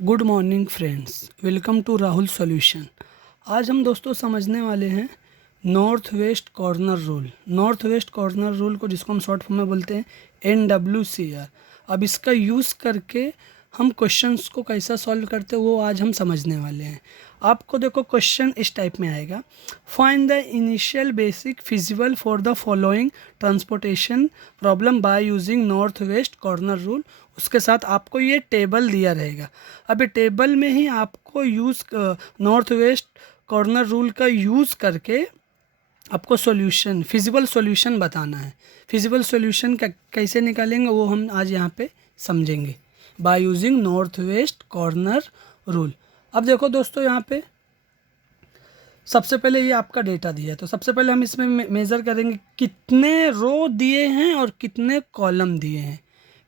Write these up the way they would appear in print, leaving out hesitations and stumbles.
Good morning friends, welcome to Rahul Solution. आज हम दोस्तों समझने वाले हैं north west corner rule. North west corner rule को जिसको हम शॉर्ट फॉर्म में बोलते हैं NWCR। अब इसका यूज़ करके हम क्वेश्चंस को कैसा सॉल्व करते हैं वो आज हम समझने वाले हैं। आपको देखो क्वेश्चन इस टाइप में आएगा, find the initial basic feasible for the following transportation problem by using north west corner rule. उसके साथ आपको ये टेबल दिया रहेगा। अब ये टेबल में ही आपको use north west corner rule का यूज़ करके आपको सॉल्यूशन फिजिबल सॉल्यूशन बताना है। फिजिबल सॉल्यूशन कैसे निकालेंगे वो हम आज यहाँ पे समझेंगे by using north west corner rule. अब देखो दोस्तों, यहाँ पे सबसे पहले ये आपका डेटा दिया है, तो सबसे पहले हम इसमें मेज़र करेंगे कितने रो दिए हैं और कितने कॉलम दिए हैं।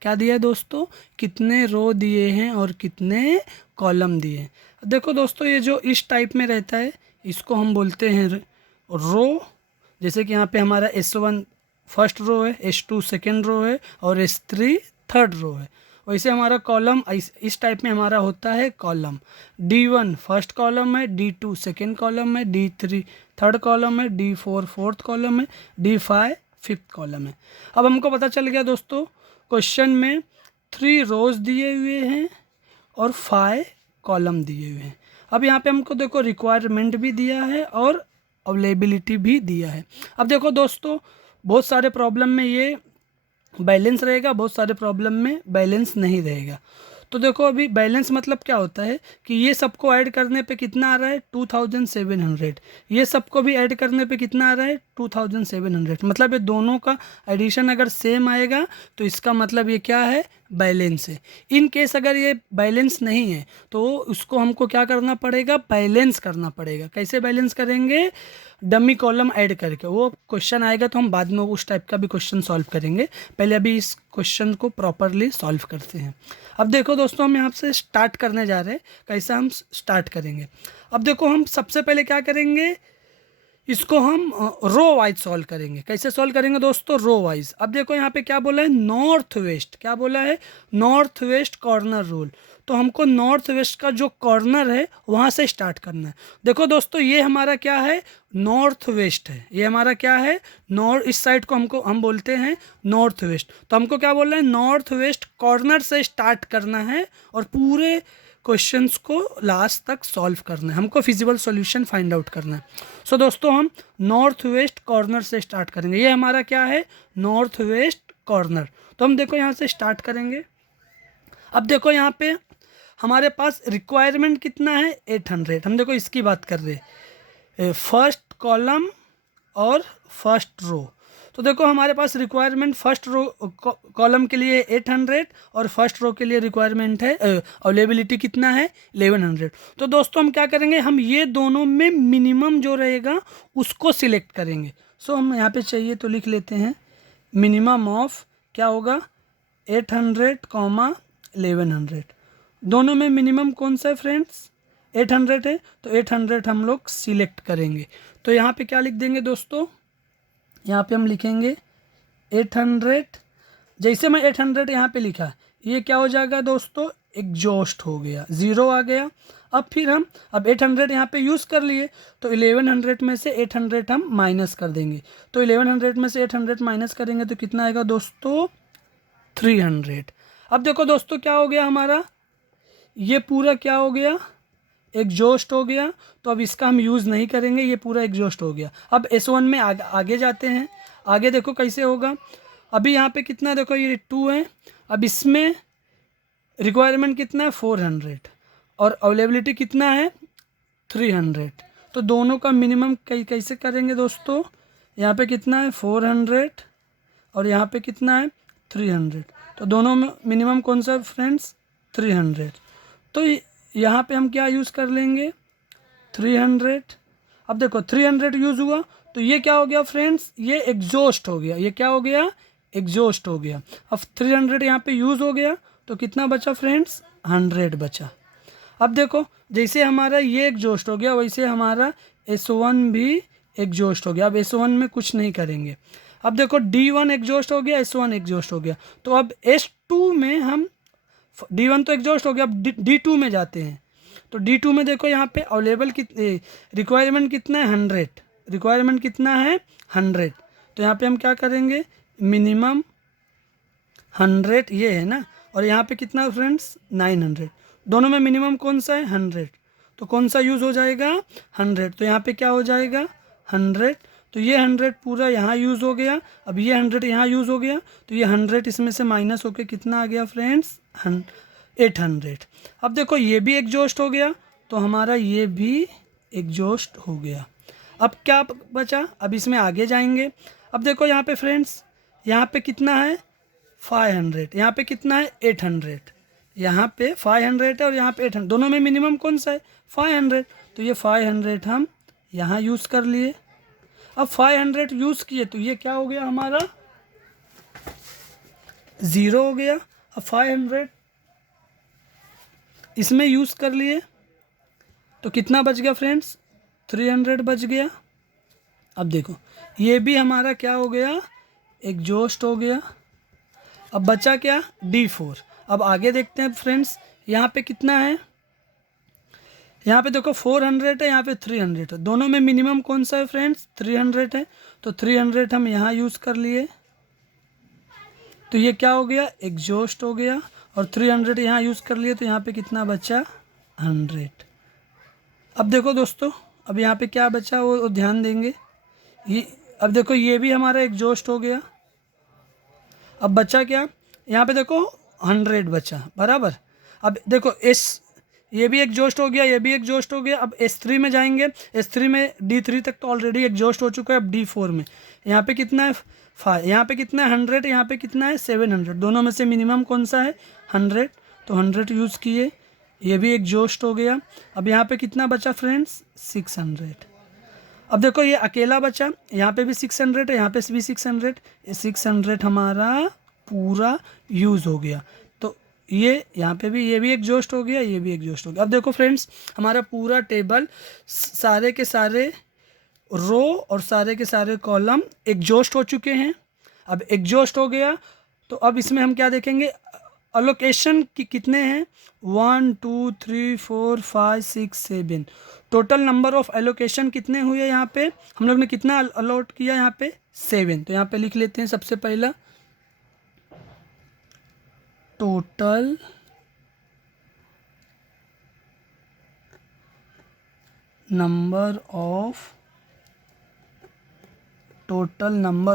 क्या दिया है दोस्तों? कितने रो दिए हैं और कितने कॉलम दिए हैं। देखो दोस्तों, ये जो इस टाइप में रहता है इसको हम बोलते हैं रो। जैसे कि यहाँ पे हमारा S1 फर्स्ट रो है, S2 सेकेंड रो है और S3 थर्ड रो है। वैसे हमारा कॉलम इस टाइप में हमारा होता है कॉलम। D1 फर्स्ट कॉलम है, D2 सेकेंड कॉलम है, D3 थर्ड कॉलम है, D4 फोर्थ कॉलम है, D5 फिफ्थ कॉलम है। अब हमको पता चल गया दोस्तों, क्वेश्चन में 3 रोज दिए हुए हैं और 5 कॉलम दिए हुए हैं। अब यहाँ पे हमको देखो रिक्वायरमेंट भी दिया है और अवेलेबिलिटी भी दिया है। अब देखो दोस्तों, बहुत सारे प्रॉब्लम में ये बैलेंस रहेगा, बहुत सारे प्रॉब्लम में बैलेंस नहीं रहेगा। तो देखो अभी बैलेंस मतलब क्या होता है कि ये सबको ऐड करने पे कितना आ रहा है 2700, ये सबको भी ऐड करने पे कितना आ रहा है 2700। मतलब ये दोनों का एडिशन अगर सेम आएगा तो इसका मतलब ये क्या है, बैलेंस है। इन केस अगर ये बैलेंस नहीं है तो उसको हमको क्या करना पड़ेगा, बैलेंस करना पड़ेगा। कैसे बैलेंस करेंगे? डमी कॉलम ऐड करके। वो क्वेश्चन आएगा तो हम बाद में उस टाइप का भी क्वेश्चन सॉल्व करेंगे। पहले अभी इस क्वेश्चन को प्रॉपरली सॉल्व करते हैं। अब देखो दोस्तों, हम यहाँ से स्टार्ट करने जा रहे हैं। कैसा हम स्टार्ट करेंगे? अब देखो, हम सबसे पहले क्या करेंगे, इसको हम रो वाइज सॉल्व करेंगे। कैसे सॉल्व करेंगे दोस्तों? Row wise. अब देखो यहाँ पे क्या बोला है, नॉर्थ वेस्ट। क्या बोला है? North west corner rule. तो हमको नॉर्थ वेस्ट का जो कॉर्नर है वहाँ से स्टार्ट करना है। देखो दोस्तों, ये हमारा क्या है, नॉर्थ वेस्ट है। ये हमारा क्या है, नॉर्थ। इस साइड को हम बोलते हैं नॉर्थ वेस्ट। तो हमको क्या बोल रहे हैं, नॉर्थ वेस्ट कॉर्नर से स्टार्ट करना है और पूरे क्वेश्चंस को लास्ट तक सॉल्व करना है। हमको फिजिबल सॉल्यूशन फाइंड आउट करना है। सो दोस्तों, हम नॉर्थ वेस्ट कॉर्नर से स्टार्ट करेंगे। ये हमारा क्या है, नॉर्थ वेस्ट कॉर्नर। तो हम देखो यहाँ से स्टार्ट करेंगे। अब देखो यहाँ पे हमारे पास रिक्वायरमेंट कितना है, 800। हम देखो इसकी बात कर रहे हैं, फर्स्ट कॉलम और फर्स्ट रो। तो देखो हमारे पास रिक्वायरमेंट फर्स्ट रो कॉलम के लिए 800 और फर्स्ट रो के लिए रिक्वायरमेंट है, अवेलेबिलिटी कितना है, 1100। तो दोस्तों हम क्या करेंगे, हम ये दोनों में मिनिमम जो रहेगा उसको सिलेक्ट करेंगे। सो हम यहाँ पे चाहिए तो लिख लेते हैं मिनिमम ऑफ क्या होगा, 800 कॉमा 1100। दोनों में मिनिमम कौन सा है फ्रेंड्स, 800 है। तो 800 हम लोग सिलेक्ट करेंगे। तो यहाँ पे क्या लिख देंगे दोस्तों, यहाँ पे हम लिखेंगे 800। जैसे मैं 800 यहाँ पे लिखा, ये क्या हो जाएगा दोस्तों, एग्जॉस्ट हो गया, 0 आ गया। अब फिर हम 800 यहाँ पे यूज़ कर लिए, तो 1100 में से 800 हम माइनस कर देंगे। तो 1100 में से 800 माइनस करेंगे तो कितना आएगा दोस्तों, 300। अब देखो दोस्तों क्या हो गया हमारा, ये पूरा क्या हो गया, एग्जॉस्ट हो गया। तो अब इसका हम यूज़ नहीं करेंगे, ये पूरा एग्जॉस्ट हो गया। अब S1 में आगे जाते हैं। आगे देखो कैसे होगा। अभी यहाँ पे कितना देखो, ये 2 है। अब इसमें रिक्वायरमेंट कितना है, 400 और अवेलेबिलिटी कितना है, 300। तो दोनों का मिनिमम कैसे करेंगे दोस्तों, यहाँ पे कितना है 400 और यहाँ पे कितना है 300। तो दोनों में मिनिमम कौन सा है फ्रेंड्स, 300। तो यहाँ पे हम क्या यूज़ कर लेंगे, 300। अब देखो 300 यूज़ हुआ तो ये क्या हो गया फ्रेंड्स, ये एग्जॉस्ट हो गया। ये क्या हो गया, एग्जॉस्ट हो गया। अब 300 यहाँ पे यूज़ हो गया तो कितना बचा फ्रेंड्स, 100 बचा। अब देखो जैसे हमारा ये एग्जॉस्ट हो गया वैसे हमारा S1 भी एग्जॉस्ट हो गया। अब S1 में कुछ नहीं करेंगे। अब देखो D1 एग्जॉस्ट हो गया, S1 एग्जॉस्ट हो गया। तो अब S2 में हम D1 तो एग्जॉस्ट हो गया, अब D2 में जाते हैं। तो D2 में देखो यहाँ पे अवेलेबल रिक्वायरमेंट कितना है 100, रिक्वायरमेंट कितना है 100। तो यहाँ पे हम क्या करेंगे, मिनिमम 100 ये है ना, और यहाँ पे कितना फ्रेंड्स 900, दोनों में मिनिमम कौन सा है 100, तो कौन सा यूज़ हो जाएगा 100। तो यहाँ पे क्या हो जाएगा 100, तो ये 100 पूरा यहाँ यूज़ हो गया, अब ये 100 यहाँ यूज़ हो गया, तो ये 100 इसमें से माइनस होके कितना आ गया फ्रेंड्स 800। अब देखो ये भी एग्जॉस्ट हो गया, तो हमारा ये भी एग्जॉस्ट हो गया। अब क्या बचा, अब इसमें आगे जाएंगे। अब देखो यहाँ पे फ्रेंड्स, यहाँ पे कितना है 500, यहाँ पे कितना है 800, यहाँ पे 500 है और यहाँ पे 800, दोनों में मिनिमम कौन सा है 500, तो ये 500 हम यहाँ यूज़ कर लिए। अब 500 यूज़ किए तो ये क्या हो गया हमारा 0 हो गया। अब 500 इसमें यूज़ कर लिए तो कितना बच गया फ्रेंड्स 300 बच गया। अब देखो ये भी हमारा क्या हो गया एग्जॉस्ट हो गया। अब बचा क्या D4। अब आगे देखते हैं फ्रेंड्स, यहाँ पे कितना है, यहाँ पे देखो 400 है, यहाँ पे 300 है, दोनों में मिनिमम कौन सा है फ्रेंड्स 300 है, तो 300 हम यहाँ यूज़ कर लिए, तो ये क्या हो गया एग्जॉस्ट हो गया। और 300 यहाँ यूज़ कर लिए तो यहाँ पे कितना बचा 100। अब देखो दोस्तों, अब यहाँ पे क्या बचा वो ध्यान देंगे, ये अब देखो ये भी हमारा एग्जॉस्ट हो गया। अब बचा क्या, यहाँ पे देखो 100 बचा बराबर। अब देखो ये भी एग्जॉस्ट हो गया, ये भी एग्जॉस्ट हो गया। अब S3 में जाएंगे, S3 में D3 तक तो ऑलरेडी एग्जॉस्ट हो चुका है। अब D4 में यहाँ पे कितना है 5, यहाँ पे कितना है 100, यहाँ पे कितना है 700, दोनों में से मिनिमम कौन सा है 100, तो 100 यूज़ किए, ये भी एग्जॉस्ट हो गया। अब यहाँ पे कितना बचा फ्रेंड्स 600। अब देखो ये अकेला बचा, यहाँ पे भी 600 है, यहाँ पे भी 600, ये 600 हमारा पूरा यूज़ हो गया। तो ये यहाँ पे भी ये भी एग्जॉस्ट हो गया, ये भी एग्जॉस्ट हो गया। अब देखो फ्रेंड्स, हमारा पूरा टेबल सारे के सारे रो और सारे के सारे कॉलम एग्जॉस्ट हो चुके हैं। अब एग्जॉस्ट हो गया तो अब इसमें हम क्या देखेंगे, अलोकेशन की कितने हैं 1 2 3 4 5 6 7, टोटल नंबर ऑफ एलोकेशन कितने हुए, यहाँ पे हम लोग ने कितना अलॉट किया यहाँ पे 7। तो यहाँ पे लिख लेते हैं सबसे पहला total number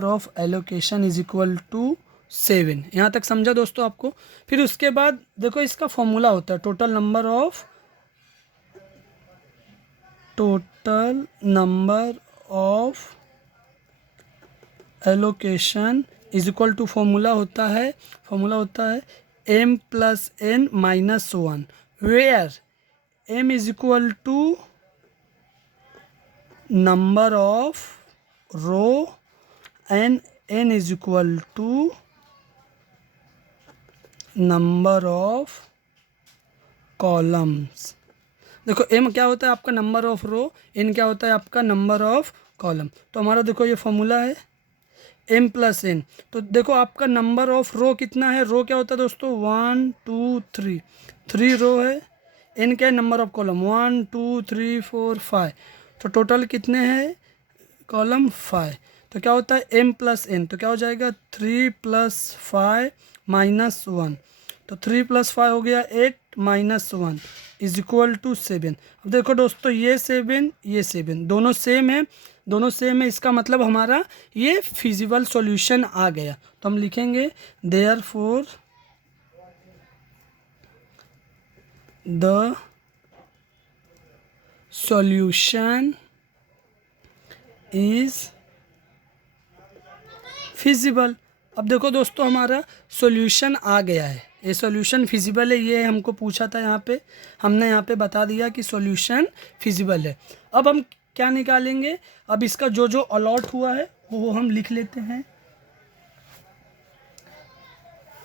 of allocation is equal to 7। यहाँ तक समझा दोस्तों आपको। फिर उसके बाद देखो इसका फॉर्मूला होता है total number of allocation is equal to formula होता है m + n - 1, where m is equal to number of row and n is equal to number of columns. देखो m क्या होता है आपका नंबर ऑफ रो, n क्या होता है आपका नंबर ऑफ कॉलम। तो हमारा देखो ये फॉर्मूला है m + n। तो देखो आपका नंबर ऑफ रो कितना है, रो क्या होता है दोस्तों 1 2 3, 3 रो है, n क्या है नंबर ऑफ कॉलम 1 2 3 4 5, तो टोटल कितने हैं कॉलम 5। तो क्या होता है m + n, तो क्या हो जाएगा 3 + 5 - 1, तो 3 + 5 हो गया 8 - 1 इज इक्वल टू 7। अब देखो दोस्तों ये 7 दोनों सेम है, इसका मतलब हमारा ये फिजिबल सॉल्यूशन आ गया। तो हम लिखेंगे therefore the solution is feasible. अब देखो दोस्तों हमारा सॉल्यूशन आ गया है, ये सॉल्यूशन फिजिबल है, ये हमको पूछा था यहाँ पे, हमने यहाँ पे बता दिया कि सॉल्यूशन फिजिबल है। अब हम क्या निकालेंगे, अब इसका जो जो अलॉट हुआ है वो हम लिख लेते हैं।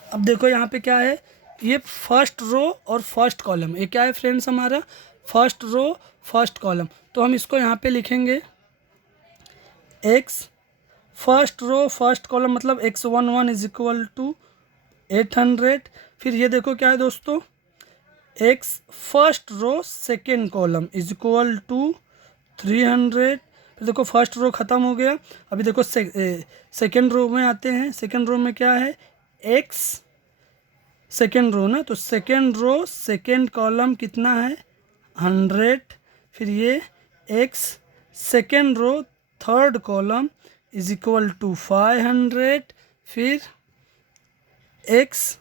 अब देखो यहाँ पे क्या है, ये फर्स्ट रो और फर्स्ट कॉलम, ये क्या है फ्रेंड्स हमारा फर्स्ट रो फर्स्ट कॉलम। तो हम इसको यहाँ पे लिखेंगे x first row first column मतलब x11 इज इक्वल टू 800, फिर ये देखो क्या है दोस्तों, x first row second column is equal to 300। फिर देखो फर्स्ट रो ख़त्म हो गया, अभी देखो सेकेंड रो में आते हैं। सेकेंड रो में क्या है, x सेकेंड रो ना, तो सेकेंड रो सेकेंड कॉलम कितना है 100। फिर ये x second row third column is equal to 500। फिर x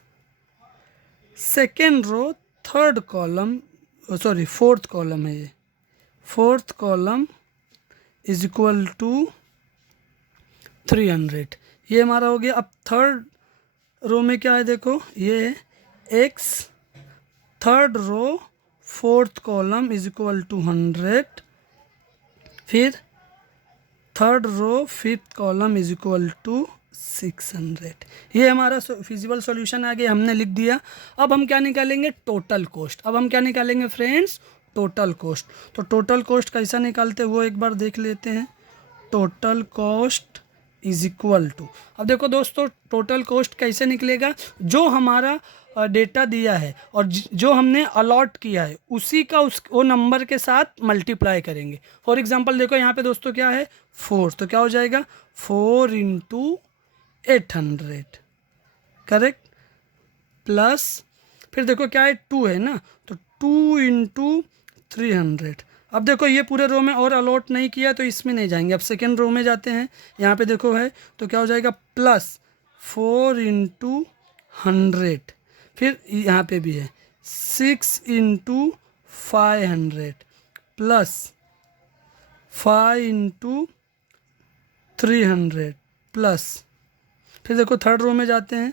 second row third column, sorry fourth column है ये, fourth column is equal to 300। ये हमारा हो गया। अब थर्ड रो में क्या है देखो, ये है x third row fourth column is equal to 100। फिर third row fifth column is equal to 600। ये हमारा फिजिबल सॉल्यूशन आ गया, हमने लिख दिया। अब हम क्या निकालेंगे, टोटल कॉस्ट। अब हम क्या निकालेंगे फ्रेंड्स, टोटल कॉस्ट। तो टोटल कॉस्ट कैसा निकालते हैं वो एक बार देख लेते हैं। Total cost is equal to, अब देखो दोस्तों टोटल कॉस्ट कैसे निकलेगा, जो हमारा डेटा दिया है और जो हमने अलॉट किया है उसी का वो नंबर के साथ मल्टीप्लाई करेंगे। फॉर एग्जांपल देखो यहाँ पे दोस्तों क्या है 4, तो क्या हो जाएगा 4 इंटू 800, करेक्ट, प्लस फिर देखो क्या है 2 है ना, तो 2 इंटू 300। अब देखो ये पूरे रो में और अलॉट नहीं किया तो इसमें नहीं जाएंगे, अब सेकेंड रो में जाते हैं। यहाँ पे देखो है तो क्या हो जाएगा प्लस 4 इंटू 100। फिर यहाँ पे भी है 6 इंटू 500 प्लस 5 इंटू 300 प्लस, फिर देखो थर्ड रो में जाते हैं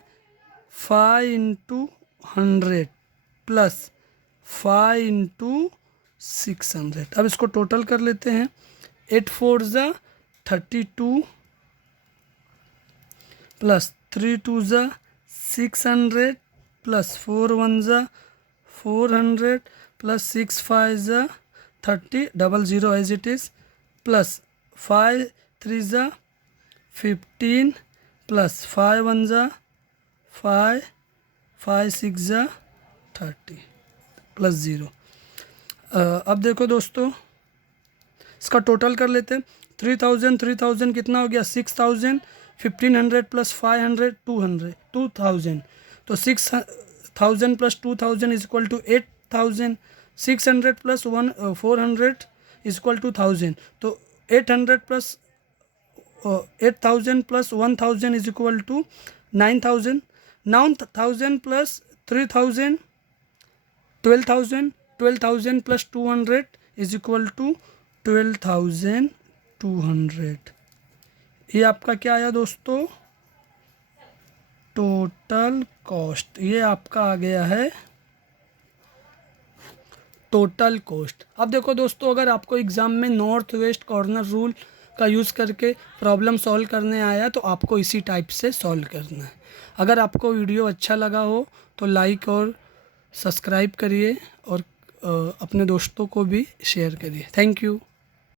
5 इंटू 100 प्लस 5 इंटू 600। अब इसको टोटल कर लेते हैं। 8 4 ज़ा 32 प्लस 3 2 ज़ा 600 प्लस 4 1 ज़ा 400 प्लस 6 5 ज़ा 30 00 एज इट इज़ प्लस 5 3 ज़ा 15 प्लस 5 1 ज़ा 5 5 6 ज़ा 30 प्लस 0। अब देखो दोस्तों इसका टोटल कर लेते हैं। 3000 3000 कितना हो गया 6000, 1500 प्लस 500 2000, तो 6000 plus 2000 is equal to 8000, 600 plus 400 is equal to 1000, तो 800 plus 8000 plus 1000 is equal to 9000, 9000 plus 3000 12,000, 12,000 plus 200 is equal to 12,200। ये आपका क्या आया दोस्तों, टोटल कॉस्ट। ये आपका आ गया है टोटल कॉस्ट। अब देखो दोस्तों अगर आपको एग्ज़ाम में नॉर्थ वेस्ट कॉर्नर रूल का यूज़ करके प्रॉब्लम सॉल्व करने आया तो आपको इसी टाइप से सॉल्व करना है। अगर आपको वीडियो अच्छा लगा हो तो लाइक और सब्सक्राइब करिए और अपने दोस्तों को भी शेयर करिए। Thank you.